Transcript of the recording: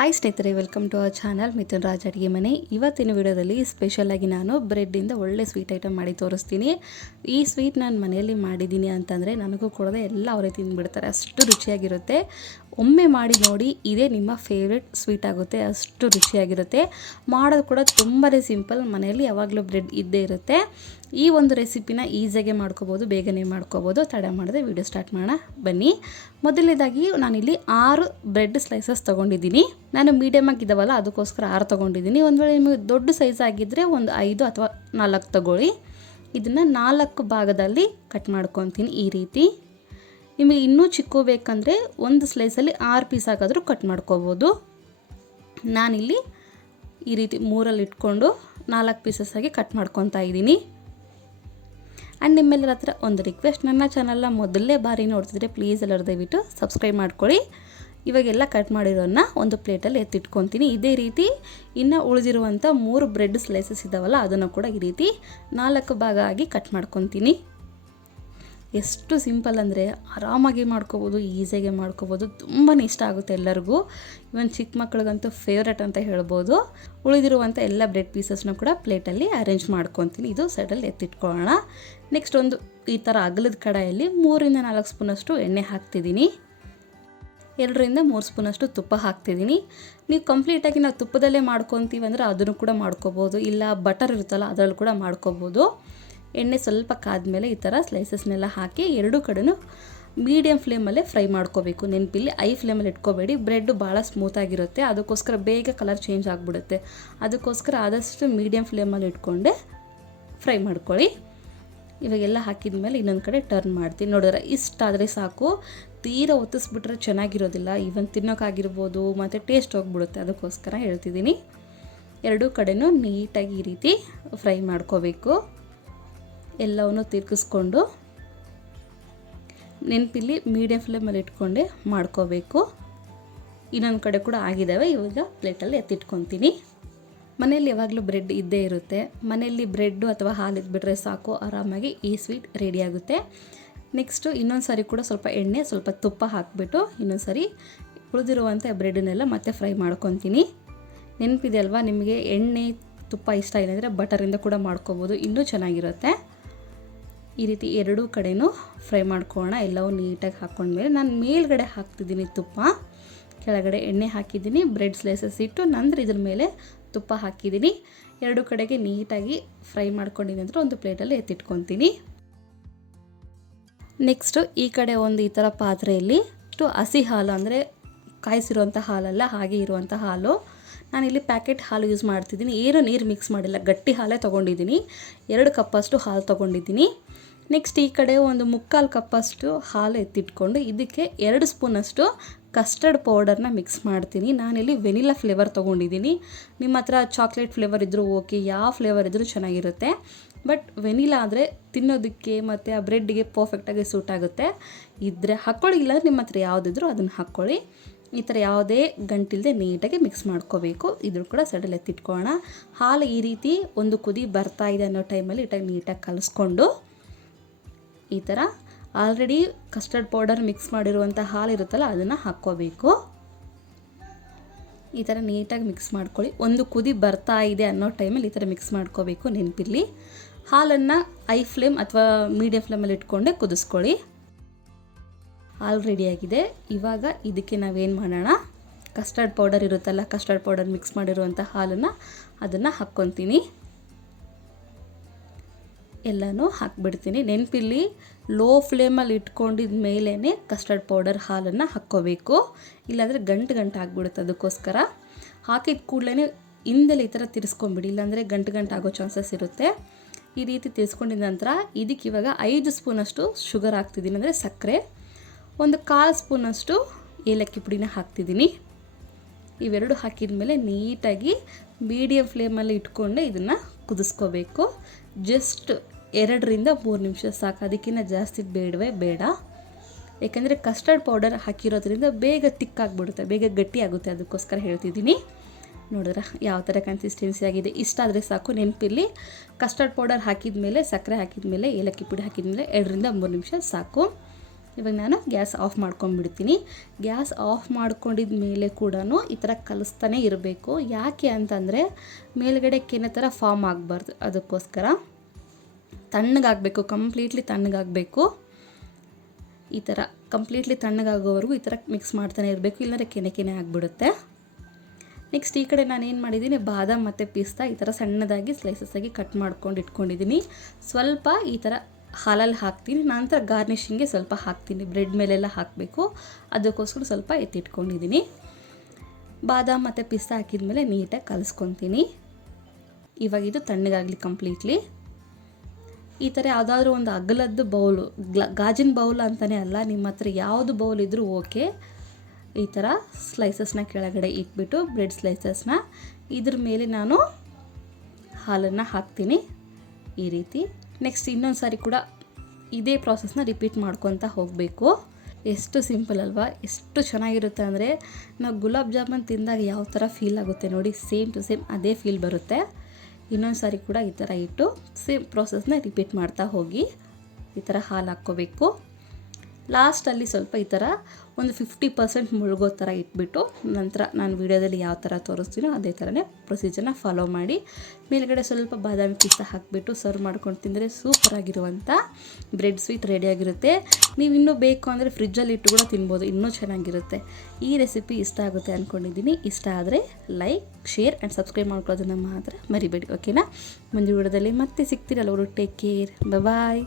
Hi ಸ್ನೇಹಿತರೆ, welcome to our channel Mithun Raj ಅಡುಗೆ ಮನೆ. ಇವತ್ತಿನ ವಿಡಿಯೋದಲ್ಲಿ ಸ್ಪೆಷಲಾಗಿ ನಾನು ಬ್ರೆಡ್ಡಿಂದ ಒಳ್ಳೆ ಸ್ವೀಟ್ ಐಟಮ್ ಮಾಡಿ ತೋರಿಸ್ತೀನಿ. ಈ ಸ್ವೀಟ್ ನಾನು ಮನೆಯಲ್ಲಿ ಮಾಡಿದ್ದೀನಿ ಅಂತಂದರೆ ನನಗೂ ಕೊಡದೆ ಎಲ್ಲ ಅವರೇ ತಿಂದುಬಿಡ್ತಾರೆ, ಅಷ್ಟು ರುಚಿಯಾಗಿರುತ್ತೆ. ಒಮ್ಮೆ ಮಾಡಿ ನೋಡಿ, ಇದೇ ನಿಮ್ಮ ಫೇವ್ರೆಟ್ ಸ್ವೀಟ್ ಆಗುತ್ತೆ, ಅಷ್ಟು ರುಚಿಯಾಗಿರುತ್ತೆ. ಮಾಡೋದು ಕೂಡ ತುಂಬಾ ಸಿಂಪಲ್, ಮನೆಯಲ್ಲಿ ಯಾವಾಗಲೂ ಬ್ರೆಡ್ ಇದ್ದೇ ಇರುತ್ತೆ. ಈ ಒಂದು ರೆಸಿಪಿನ ಈಸಿಯಾಗೆ ಮಾಡ್ಕೋಬೋದು, ಬೇಗನೆ ಮಾಡ್ಕೋಬೋದು. ತಡ ಮಾಡದೆ ವಿಡಿಯೋ ಸ್ಟಾರ್ಟ್ ಮಾಡೋಣ ಬನ್ನಿ. ಮೊದಲನೇದಾಗಿ ನಾನಿಲ್ಲಿ 6 ಬ್ರೆಡ್ ಸ್ಲೈಸಸ್ ತೊಗೊಂಡಿದ್ದೀನಿ. ನಾನು ಮೀಡಿಯಮ್ ಆಗಿದ್ದಾವಲ್ಲ, ಅದಕ್ಕೋಸ್ಕರ 6 ತೊಗೊಂಡಿದ್ದೀನಿ. ಒಂದು ವೇಳೆ ನಿಮಗೆ ದೊಡ್ಡ ಸೈಜ್ ಆಗಿದ್ದರೆ ಒಂದು 5 ಅಥವಾ 4 ತೊಗೊಳ್ಳಿ. ಇದನ್ನು 4 ಭಾಗದಲ್ಲಿ ಕಟ್ ಮಾಡ್ಕೊತೀನಿ ಈ ರೀತಿ. ನಿಮಗೆ ಇನ್ನೂ ಚಿಕ್ಕ ಬೇಕಂದರೆ ಒಂದು ಸ್ಲೈಸಲ್ಲಿ 6 ಪೀಸ್ ಆಗಾದರೂ ಕಟ್ ಮಾಡ್ಕೋಬೋದು. ನಾನಿಲ್ಲಿ ಈ ರೀತಿ 3ಅಲ್ಲಿ ಇಟ್ಕೊಂಡು 4 ಪೀಸಸ್ ಆಗಿ ಕಟ್ ಮಾಡ್ಕೊತಾ ಇದ್ದೀನಿ. ಆ್ಯಂಡ್ ನಿಮ್ಮೆಲ್ಲರ ಹತ್ರ ಒಂದು ರಿಕ್ವೆಸ್ಟ್, ನನ್ನ ಚಾನಲ್ನ ಮೊದಲನೇ ಬಾರಿ ನೋಡ್ತಿದ್ರೆ ಪ್ಲೀಸ್ ಎಲ್ಲರೂ ದಯವಿಟ್ಟು ಸಬ್ಸ್ಕ್ರೈಬ್ ಮಾಡ್ಕೊಳ್ಳಿ. ಇವಾಗೆಲ್ಲ ಕಟ್ ಮಾಡಿರೋನ್ನ ಒಂದು ಪ್ಲೇಟಲ್ಲಿ ಎತ್ತಿಟ್ಕೊತೀನಿ. ಇದೇ ರೀತಿ ಇನ್ನು ಉಳಿದಿರುವಂಥ 3 ಬ್ರೆಡ್ ಸ್ಲೈಸಸ್ ಇದ್ದಾವಲ್ಲ, ಅದನ್ನು ಕೂಡ ಈ ರೀತಿ 4 ಭಾಗ ಆಗಿ ಕಟ್ ಮಾಡ್ಕೊತೀನಿ. ಎಷ್ಟು ಸಿಂಪಲ್ ಅಂದರೆ ಆರಾಮಾಗಿ ಮಾಡ್ಕೋಬೋದು, ಈಸಿಯಾಗಿ ಮಾಡ್ಕೋಬೋದು. ತುಂಬಾ ಇಷ್ಟ ಆಗುತ್ತೆ ಎಲ್ಲರಿಗೂ. ಇವನ್ ಚಿಕ್ಕ ಮಕ್ಕಳಿಗಂತೂ ಫೇವ್ರೆಟ್ ಅಂತ ಹೇಳ್ಬೋದು. ಉಳಿದಿರುವಂಥ ಎಲ್ಲ ಬ್ರೆಡ್ ಪೀಸಸ್ನ ಕೂಡ ಪ್ಲೇಟಲ್ಲಿ ಅರೇಂಜ್ ಮಾಡ್ಕೊತೀನಿ. ಇದು ಸೈಡಲ್ಲಿ ಎತ್ತಿಟ್ಕೊಳ್ಳೋಣ. ನೆಕ್ಸ್ಟ್ ಒಂದು ಈ ಥರ ಅಗಲದ ಕಡಾಯಲ್ಲಿ 3-4 ಸ್ಪೂನಷ್ಟು ಎಣ್ಣೆ ಹಾಕ್ತಿದ್ದೀನಿ. 2-3 ಸ್ಪೂನಷ್ಟು ತುಪ್ಪ ಹಾಕ್ತಿದ್ದೀನಿ. ನೀವು ಕಂಪ್ಲೀಟಾಗಿ ನಾವು ತುಪ್ಪದಲ್ಲೇ ಮಾಡ್ಕೊತೀವಿ ಅಂದರೆ ಅದನ್ನು ಕೂಡ ಮಾಡ್ಕೋಬೋದು, ಇಲ್ಲ ಬಟರ್ ಇರುತ್ತಲ್ಲ ಅದರಲ್ಲಿ ಕೂಡ ಮಾಡ್ಕೋಬೋದು. ಎಣ್ಣೆ ಸ್ವಲ್ಪ ಕಾದ್ಮೇಲೆ ಈ ಥರ ಸ್ಲೈಸಸ್ನೆಲ್ಲ ಹಾಕಿ 2 ಕಡೆನೂ ಮೀಡಿಯಮ್ ಫ್ಲೇಮಲ್ಲೇ ಫ್ರೈ ಮಾಡ್ಕೋಬೇಕು. ನೆನಪಿಲ್ಲಿ ಐ ಫ್ಲೇಮಲ್ಲಿ ಇಟ್ಕೋಬೇಡಿ, ಬ್ರೆಡ್ ಭಾಳ ಸ್ಮೂತಾಗಿರುತ್ತೆ, ಅದಕ್ಕೋಸ್ಕರ ಬೇಗ ಕಲರ್ ಚೇಂಜ್ ಆಗಿಬಿಡುತ್ತೆ. ಅದಕ್ಕೋಸ್ಕರ ಆದಷ್ಟು ಮೀಡಿಯಮ್ ಫ್ಲೇಮಲ್ಲಿ ಇಟ್ಕೊಂಡೆ ಫ್ರೈ ಮಾಡ್ಕೊಳ್ಳಿ. ಇವಾಗೆಲ್ಲ ಹಾಕಿದ ಮೇಲೆ ಇನ್ನೊಂದು ಕಡೆ ಟರ್ನ್ ಮಾಡ್ತೀನಿ. ನೋಡಿದ್ರೆ ಇಷ್ಟಾದರೆ ಸಾಕು. ತೀರಾ ಒತ್ತಿಸ್ಬಿಟ್ರೆ ಚೆನ್ನಾಗಿರೋದಿಲ್ಲ, ಈವನ್ ತಿನ್ನೋಕ್ಕಾಗಿರ್ಬೋದು ಮತ್ತು ಟೇಸ್ಟ್ ಹೋಗ್ಬಿಡುತ್ತೆ. ಅದಕ್ಕೋಸ್ಕರ ಹೇಳ್ತಿದ್ದೀನಿ. 2 ಕಡೆನೂ ನೀಟಾಗಿ ಈ ರೀತಿ ಫ್ರೈ ಮಾಡ್ಕೋಬೇಕು. ಎಲ್ಲವನ್ನು ತಿರ್ಗಿಸ್ಕೊಂಡು ನೆನಪಿಲ್ಲಿ ಮೀಡಿಯಮ್ ಫ್ಲೇಮಲ್ಲಿ ಇಟ್ಕೊಂಡೆ ಮಾಡ್ಕೋಬೇಕು. ಇನ್ನೊಂದು ಕಡೆ ಕೂಡ ಆಗಿದ್ದಾವೆ. ಇವಾಗ ಪ್ಲೇಟಲ್ಲಿ ಎತ್ತಿಟ್ಕೊತೀನಿ. ಮನೆಯಲ್ಲಿ ಯಾವಾಗಲೂ ಬ್ರೆಡ್ ಇದ್ದೇ ಇರುತ್ತೆ. ಮನೆಯಲ್ಲಿ ಬ್ರೆಡ್ಡು ಅಥವಾ ಹಾಲು ಇದ್ಬಿಟ್ರೆ ಸಾಕು, ಆರಾಮಾಗಿ ಈ ಸ್ವೀಟ್ ರೆಡಿಯಾಗುತ್ತೆ. ನೆಕ್ಸ್ಟು ಇನ್ನೊಂದು ಸಾರಿ ಕೂಡ ಸ್ವಲ್ಪ ಎಣ್ಣೆ ಸ್ವಲ್ಪ ತುಪ್ಪ ಹಾಕಿಬಿಟ್ಟು ಇನ್ನೊಂದು ಸಾರಿ ಉಳಿದಿರುವಂಥ ಬ್ರೆಡ್ಡನ್ನೆಲ್ಲ ಮತ್ತೆ ಫ್ರೈ ಮಾಡ್ಕೊತೀನಿ. ನೆನಪಿದೆ ಅಲ್ವಾ, ನಿಮಗೆ ಎಣ್ಣೆ ತುಪ್ಪ ಇಷ್ಟ ಇಲ್ಲ ಅಂದರೆ ಬಟರಿಂದ ಕೂಡ ಮಾಡ್ಕೋಬೋದು, ಇನ್ನೂ ಚೆನ್ನಾಗಿರುತ್ತೆ. ಈ ರೀತಿ 2 ಕಡೆನೂ ಫ್ರೈ ಮಾಡ್ಕೊಳ್ಳೋಣ. ಎಲ್ಲವೂ ನೀಟಾಗಿ ಹಾಕ್ಕೊಂಡ್ಮೇಲೆ ನಾನು ಮೇಲ್ಗಡೆ ಹಾಕ್ತಿದ್ದೀನಿ ತುಪ್ಪ, ಕೆಳಗಡೆ ಎಣ್ಣೆ ಹಾಕಿದ್ದೀನಿ. ಬ್ರೆಡ್ ಸ್ಲೈಸಸ್ ಇಟ್ಟು ನಂತರ ಇದ್ರ ಮೇಲೆ ತುಪ್ಪ ಹಾಕಿದ್ದೀನಿ. 2 ಕಡೆಗೆ ನೀಟಾಗಿ ಫ್ರೈ ಮಾಡ್ಕೊಂಡಿದ್ದೀನಿ ಅಂದರೆ ಒಂದು ಪ್ಲೇಟಲ್ಲಿ ಎತ್ತಿಟ್ಕೊತೀನಿ. ನೆಕ್ಸ್ಟು ಈ ಕಡೆ ಒಂದು ಈ ಥರ ಪಾತ್ರೆಯಲ್ಲಿ ಹಸಿ ಹಾಲು, ಅಂದರೆ ಕಾಯಿಸಿರುವಂಥ ಹಾಲಲ್ಲ, ಹಾಗೆ ಇರುವಂಥ ಹಾಲು. ನಾನಿಲ್ಲಿ ಪ್ಯಾಕೆಟ್ ಹಾಲು ಯೂಸ್ ಮಾಡ್ತಿದ್ದೀನಿ. ಏನು ನೀರು ಮಿಕ್ಸ್ ಮಾಡಿಲ್ಲ, ಗಟ್ಟಿ ಹಾಲೇ ತೊಗೊಂಡಿದ್ದೀನಿ. 2 ಕಪ್ಪಷ್ಟು ಹಾಲು ತೊಗೊಂಡಿದ್ದೀನಿ. ನೆಕ್ಸ್ಟ್ ಈ ಕಡೆ ಒಂದು 3/4 ಕಪ್ಪಷ್ಟು ಹಾಲು ಎತ್ತಿಟ್ಕೊಂಡು ಇದಕ್ಕೆ 2 ಸ್ಪೂನಷ್ಟು ಕಸ್ಟರ್ಡ್ ಪೌಡರ್ನ ಮಿಕ್ಸ್ ಮಾಡ್ತೀನಿ. ನಾನಿಲ್ಲಿ ವೆನಿಲಾ ಫ್ಲೇವರ್ ತೊಗೊಂಡಿದ್ದೀನಿ. ನಿಮ್ಮ ಹತ್ರ ಚಾಕ್ಲೇಟ್ ಫ್ಲೇವರ್ ಇದ್ದರೂ ಓಕೆ, ಯಾವ ಫ್ಲೇವರ್ ಇದ್ದರೂ ಚೆನ್ನಾಗಿರುತ್ತೆ. ಬಟ್ ವೆನಿಲಾ ಆದರೆ ತಿನ್ನೋದಕ್ಕೆ ಮತ್ತು ಆ ಬ್ರೆಡ್ಗೆ ಪರ್ಫೆಕ್ಟಾಗಿ ಸೂಟ್ ಆಗುತ್ತೆ. ಇದ್ದರೆ ಹಾಕ್ಕೊಳ್ಳಿ, ಇಲ್ಲ ನಿಮ್ಮ ಹತ್ರ ಯಾವುದಿದ್ರೂ ಅದನ್ನು ಹಾಕ್ಕೊಳ್ಳಿ. ಈ ಥರ ಯಾವುದೇ ಗಂಟಿಲ್ಲದೆ ನೀಟಾಗಿ ಮಿಕ್ಸ್ ಮಾಡ್ಕೋಬೇಕು. ಇದ್ರ ಕೂಡ ಸೈಡಲ್ಲಿ ಎತ್ತಿಟ್ಕೊಳ್ಳೋಣ. ಹಾಲು ಈ ರೀತಿ ಒಂದು ಕುದಿ ಬರ್ತಾ ಇದೆ ಅನ್ನೋ ಟೈಮಲ್ಲಿ ನೀಟಾಗಿ ಕಲಿಸ್ಕೊಂಡು ಈ ಥರ ಆಲ್ರೆಡಿ ಕಸ್ಟರ್ಡ್ ಪೌಡರ್ ಮಿಕ್ಸ್ ಮಾಡಿರುವಂಥ ಹಾಲು ಇರುತ್ತಲ್ಲ ಅದನ್ನು ಹಾಕ್ಕೋಬೇಕು. ಈ ಥರ ನೀಟಾಗಿ ಮಿಕ್ಸ್ ಮಾಡ್ಕೊಳ್ಳಿ. ಒಂದು ಕುದಿ ಬರ್ತಾ ಇದೆ ಅನ್ನೋ ಟೈಮಲ್ಲಿ ಈ ಥರ ಮಿಕ್ಸ್ ಮಾಡ್ಕೋಬೇಕು. ನೆನಪಿರಲಿ, ಹಾಲನ್ನು ಐ ಫ್ಲೇಮ್ ಅಥವಾ ಮೀಡಿಯಮ್ ಫ್ಲೇಮಲ್ಲಿ ಇಟ್ಕೊಂಡೆ ಕುದಿಸ್ಕೊಳ್ಳಿ. ಹಾಲು ರೆಡಿಯಾಗಿದೆ. ಇವಾಗ ಇದಕ್ಕೆ ನಾವೇನು ಮಾಡೋಣ, ಕಸ್ಟರ್ಡ್ ಪೌಡರ್ ಇರುತ್ತಲ್ಲ, ಕಸ್ಟರ್ಡ್ ಪೌಡರ್ ಮಿಕ್ಸ್ ಮಾಡಿರುವಂಥ ಹಾಲನ್ನು ಅದನ್ನು ಹಾಕ್ಕೊತೀನಿ. ಎಲ್ಲನೂ ಹಾಕ್ಬಿಡ್ತೀನಿ. ನೆನಪಿಲ್ಲಿ ಲೋ ಫ್ಲೇಮಲ್ಲಿ ಇಟ್ಕೊಂಡಿದ ಮೇಲೇ ಕಸ್ಟರ್ಡ್ ಪೌಡರ್ ಹಾಲನ್ನು ಹಾಕ್ಕೋಬೇಕು, ಇಲ್ಲಾಂದರೆ ಗಂಟು ಆಗಿಬಿಡುತ್ತೆ. ಅದಕ್ಕೋಸ್ಕರ ಹಾಕಿದ ಕೂಡಲೇ ಹಿಂದೆಲ್ಲ ಈ ಥರ ತಿರ್ಸ್ಕೊಂಬಿಡಿ, ಇಲ್ಲಾಂದರೆ ಗಂಟು ಆಗೋ ಚಾನ್ಸಸ್ ಇರುತ್ತೆ. ಈ ರೀತಿ ತಿರ್ಸ್ಕೊಂಡಿದ ನಂತರ ಇದಕ್ಕೆ ಇವಾಗ 5 ಸ್ಪೂನಷ್ಟು ಶುಗರ್ ಹಾಕ್ತಿದ್ದೀನಿ, ಅಂದರೆ ಸಕ್ಕರೆ. ಒಂದು 1/4 ಸ್ಪೂನಷ್ಟು ಏಲಕ್ಕಿ ಪುಡಿನ ಹಾಕ್ತಿದ್ದೀನಿ. ಇವೆರಡು ಹಾಕಿದ ಮೇಲೆ ನೀಟಾಗಿ ಮೀಡಿಯಮ್ ಫ್ಲೇಮಲ್ಲಿ ಇಟ್ಕೊಂಡೆ ಇದನ್ನು ಕುದಿಸ್ಕೋಬೇಕು. ಜಸ್ಟ್ 2-3 ನಿಮಿಷ ಸಾಕು, ಅದಕ್ಕಿಂತ ಜಾಸ್ತಿ ಬೇಡ. ಯಾಕೆಂದರೆ ಕಸ್ಟರ್ಡ್ ಪೌಡರ್ ಹಾಕಿರೋದ್ರಿಂದ ಬೇಗ ತಿಕ್ಕಾಗ್ಬಿಡುತ್ತೆ, ಬೇಗ ಗಟ್ಟಿ ಆಗುತ್ತೆ. ಅದಕ್ಕೋಸ್ಕರ ಹೇಳ್ತಿದ್ದೀನಿ. ನೋಡಿದ್ರೆ ಯಾವ ಥರ ಕನ್ಸಿಸ್ಟೆನ್ಸಿ ಆಗಿದೆ, ಇಷ್ಟ ಆದರೆ ಸಾಕು. ನೆನಪಿರಲಿ, ಕಸ್ಟರ್ಡ್ ಪೌಡರ್ ಹಾಕಿದ ಮೇಲೆ, ಸಕ್ಕರೆ ಹಾಕಿದ ಮೇಲೆ, ಏಲಕ್ಕಿ ಪುಡಿ ಹಾಕಿದ ಮೇಲೆ 2-3 ನಿಮಿಷ ಸಾಕು. ಇವಾಗ ನಾನು ಗ್ಯಾಸ್ ಆಫ್ ಮಾಡ್ಕೊಂಡ್ಬಿಡ್ತೀನಿ. ಗ್ಯಾಸ್ ಆಫ್ ಮಾಡ್ಕೊಂಡಿದ ಮೇಲೆ ಕೂಡ ಈ ಥರ ಕಲಿಸ್ತಾನೆ ಇರಬೇಕು. ಯಾಕೆ ಅಂತಂದರೆ ಮೇಲ್ಗಡೆ ಕೆನೆ ಥರ ಫಾರ್ಮ್ ಆಗಬಾರ್ದು, ಅದಕ್ಕೋಸ್ಕರ ತಣ್ಣಗಾಗಬೇಕು, ಕಂಪ್ಲೀಟ್ಲಿ ತಣ್ಣಗಾಗಬೇಕು. ಈ ಥರ ಕಂಪ್ಲೀಟ್ಲಿ ತಣ್ಣಗಾಗೋವರೆಗೂ ಈ ಥರ ಮಿಕ್ಸ್ ಮಾಡ್ತಾನೆ ಇರಬೇಕು, ಇಲ್ಲಾಂದರೆ ಕೆನೆ ಆಗಿಬಿಡುತ್ತೆ. ನೆಕ್ಸ್ಟ್ ಈ ಕಡೆ ನಾನು ಏನು ಮಾಡಿದ್ದೀನಿ, ಬಾದಾಮ್ ಮತ್ತು ಪಿಸ್ತಾ ಈ ಥರ ಸಣ್ಣದಾಗಿ ಸ್ಲೈಸಸ್ಸಾಗಿ ಕಟ್ ಮಾಡ್ಕೊಂಡು ಇಟ್ಕೊಂಡಿದ್ದೀನಿ. ಸ್ವಲ್ಪ ಈ ಥರ ಹಾಲಲ್ಲಿ ಹಾಕ್ತೀನಿ, ನಂತರ ಗಾರ್ನಿಷಿಂಗ್ಗೆ ಸ್ವಲ್ಪ ಹಾಕ್ತೀನಿ. ಬ್ರೆಡ್ ಮೇಲೆಲ್ಲ ಹಾಕಬೇಕು, ಅದಕ್ಕೋಸ್ಕರ ಸ್ವಲ್ಪ ಎತ್ತಿಟ್ಕೊಂಡಿದ್ದೀನಿ. ಬಾದಾಮ್ ಮತ್ತು ಪಿಸ್ತಾ ಹಾಕಿದ್ಮೇಲೆ ನೀಟಾಗಿ ಕಲಿಸ್ಕೊತೀನಿ. ಇವಾಗ ಇದು ತಣ್ಣಗಾಗಲಿ ಕಂಪ್ಲೀಟ್ಲಿ. ಈ ಥರ ಯಾವುದಾದ್ರೂ ಒಂದು ಅಗಲದ್ದು ಬೌಲು, ಗಾಜಿನ ಬೌಲ್ ಅಂತಲೇ ಅಲ್ಲ, ನಿಮ್ಮ ಹತ್ರ ಯಾವುದು ಬೌಲ್ ಇದ್ದರೂ ಓಕೆ. ಈ ಥರ ಸ್ಲೈಸಸ್ನ ಕೆಳಗಡೆ ಇಟ್ಬಿಟ್ಟು ಬ್ರೆಡ್ ಸ್ಲೈಸಸ್ನ ಇದ್ರ ಮೇಲೆ ನಾನು ಹಾಲನ್ನು ಹಾಕ್ತೀನಿ ಈ ರೀತಿ. ನೆಕ್ಸ್ಟ್ ಇನ್ನೊಂದು ಸಾರಿ ಕೂಡ ಇದೇ ಪ್ರಾಸೆಸ್ನ ರಿಪೀಟ್ ಮಾಡ್ಕೊತ ಹೋಗಬೇಕು. ಎಷ್ಟು ಸಿಂಪಲ್ ಅಲ್ವಾ, ಎಷ್ಟು ಚೆನ್ನಾಗಿರುತ್ತೆ ಅಂದರೆ ನಾವು ಗುಲಾಬ್ ಜಾಮೂನ್ ತಿಂದಾಗ ಯಾವ ಥರ ಫೀಲ್ ಆಗುತ್ತೆ ನೋಡಿ, ಸೇಮ್ ಟು ಸೇಮ್ ಅದೇ ಫೀಲ್ ಬರುತ್ತೆ. ಇನ್ನೊಂದು ಸಾರಿ ಕೂಡ ಈ ಥರ ಇಟ್ಟು ಸೇಮ್ ಪ್ರಾಸೆಸ್ನ ರಿಪೀಟ್ ಮಾಡ್ತಾ ಹೋಗಿ. ಈ ಥರ ಹಾಲು ಹಾಕ್ಕೋಬೇಕು. ಲಾಸ್ಟಲ್ಲಿ ಸ್ವಲ್ಪ ಈ ಥರ ಒಂದು 50% ಮುಳುಗೋ ಥರ ಇಟ್ಬಿಟ್ಟು ನಂತರ ನಾನು ವಿಡಿಯೋದಲ್ಲಿ ಯಾವ ಥರ ತೋರಿಸ್ತೀನೋ ಅದೇ ಥರನೇ ಪ್ರೊಸೀಜರ್ನ ಫಾಲೋ ಮಾಡಿ ಮೇಲ್ಗಡೆ ಸ್ವಲ್ಪ ಬಾದಾಮಿ ಪಿಸ್ತಾ ಹಾಕಿಬಿಟ್ಟು ಸರ್ವ್ ಮಾಡ್ಕೊಂಡು ತಿಂದರೆ ಸೂಪರಾಗಿರುವಂಥ ಬ್ರೆಡ್ ಸ್ವೀಟ್ ರೆಡಿಯಾಗಿರುತ್ತೆ. ನೀವು ಇನ್ನೂ ಬೇಕು ಅಂದರೆ ಫ್ರಿಜ್ಜಲ್ಲಿ ಇಟ್ಟು ಕೂಡ ತಿನ್ಬೋದು, ಇನ್ನೂ ಚೆನ್ನಾಗಿರುತ್ತೆ. ಈ ರೆಸಿಪಿ ಇಷ್ಟ ಆಗುತ್ತೆ ಅಂದ್ಕೊಂಡಿದ್ದೀನಿ. ಇಷ್ಟ ಆದರೆ ಲೈಕ್, ಶೇರ್ ಆ್ಯಂಡ್ ಸಬ್ಸ್ಕ್ರೈಬ್ ಮಾಡ್ಕೊಳ್ಳೋದನ್ನು ಮಾತ್ರ ಮರಿಬೇಡಿ, ಓಕೆನಾ? ಮುಂದಿನ ವಿಡಿಯೋದಲ್ಲಿ ಮತ್ತೆ ಸಿಗ್ತೀರಲ್ಲ ಅವರು. ಟೇಕ್ ಕೇರ್, ಬಾಯ್.